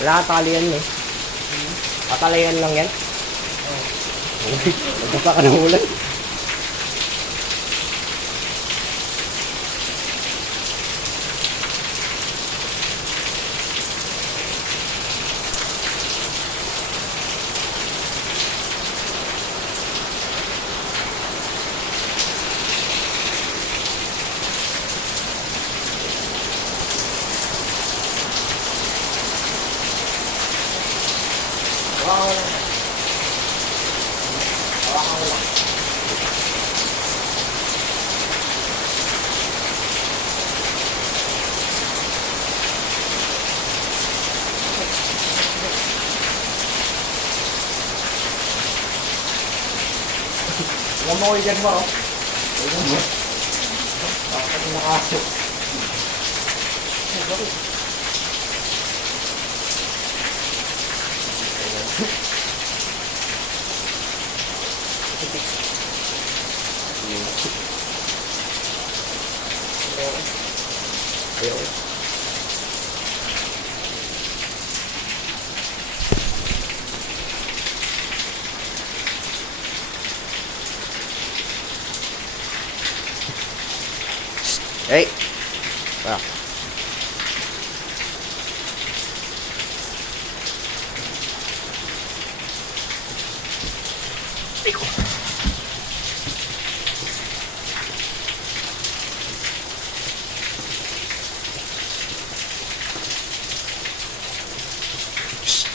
Wala tali yan eh. Patalayan lang yan. Nagkasa ka ng ulan. Huwag mo ko dyan mo, oh. Huwag mo. Bakit nakaso? Ayaw. Hey. Wow.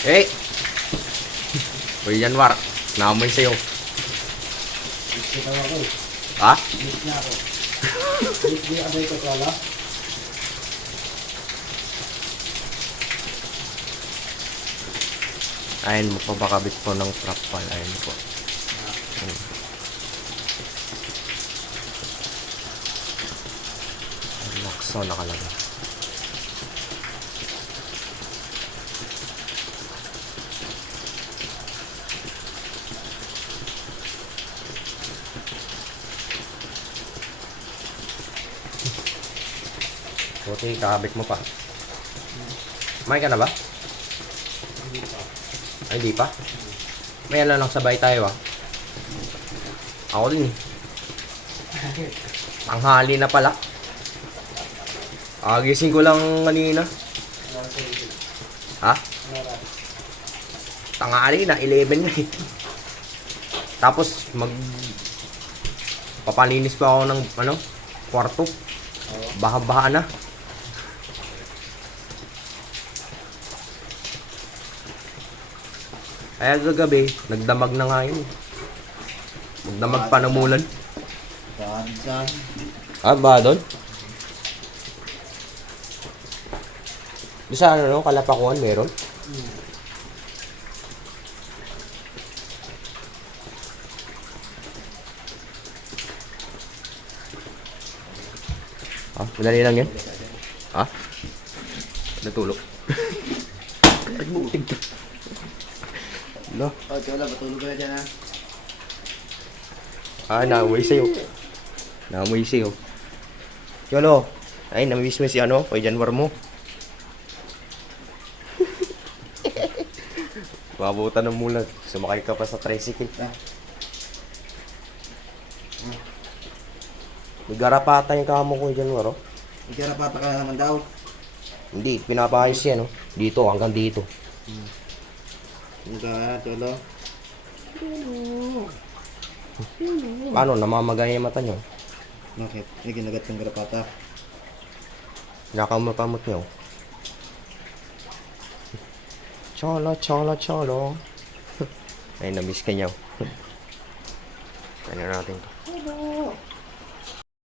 Hey. Uy, Januar. Naamoy sa'yo. Gusto na ako. Ha? Gusto na ako. Hindi amoy ko pala. Ayun, magpapakabit po ng trap pal. Ayun po. Lakso nakalagay. Buti, kakabit mo pa. May ka na ba? Hindi pa. Ay, hindi pa? May alam lang sabay tayo ah. Ako din eh. Tanghali na pala. Gising ko lang kanina. Ha? Tanghali na, 11 na eh. Tapos papalinis pa ako ng kwarto. Baha-baha na. Kaya kagabi, nagdamag na nga yun. Nagdamag pa ng mulan. Saan? Ah, ba doon? Di sa Kalapakuan meron? Ah, madali lang yan. Ha? Natulog. Nagbutig ka. No? Oh, Chola, matulog ka na dyan ha? Naamoy sa'yo. Naamoy sa'yo. Yolo, ay, namiss mo si kay Januar mo. Mabutan ng mulan. Sumakay ka pa sa tricycle. May garapata yung kamo ko Januar, oh. May karapata ka naman daw. Hindi, pinapayos yan, oh. Dito, hanggang dito. Ano ka na, Cholo? Paano, namamagay yung mata nyo? Bakit? May ginagat ng karapata. Nakamot-kamot nyo. Cholo, cholo, cholo. Ay, namiss ka nyo. Ano natin to?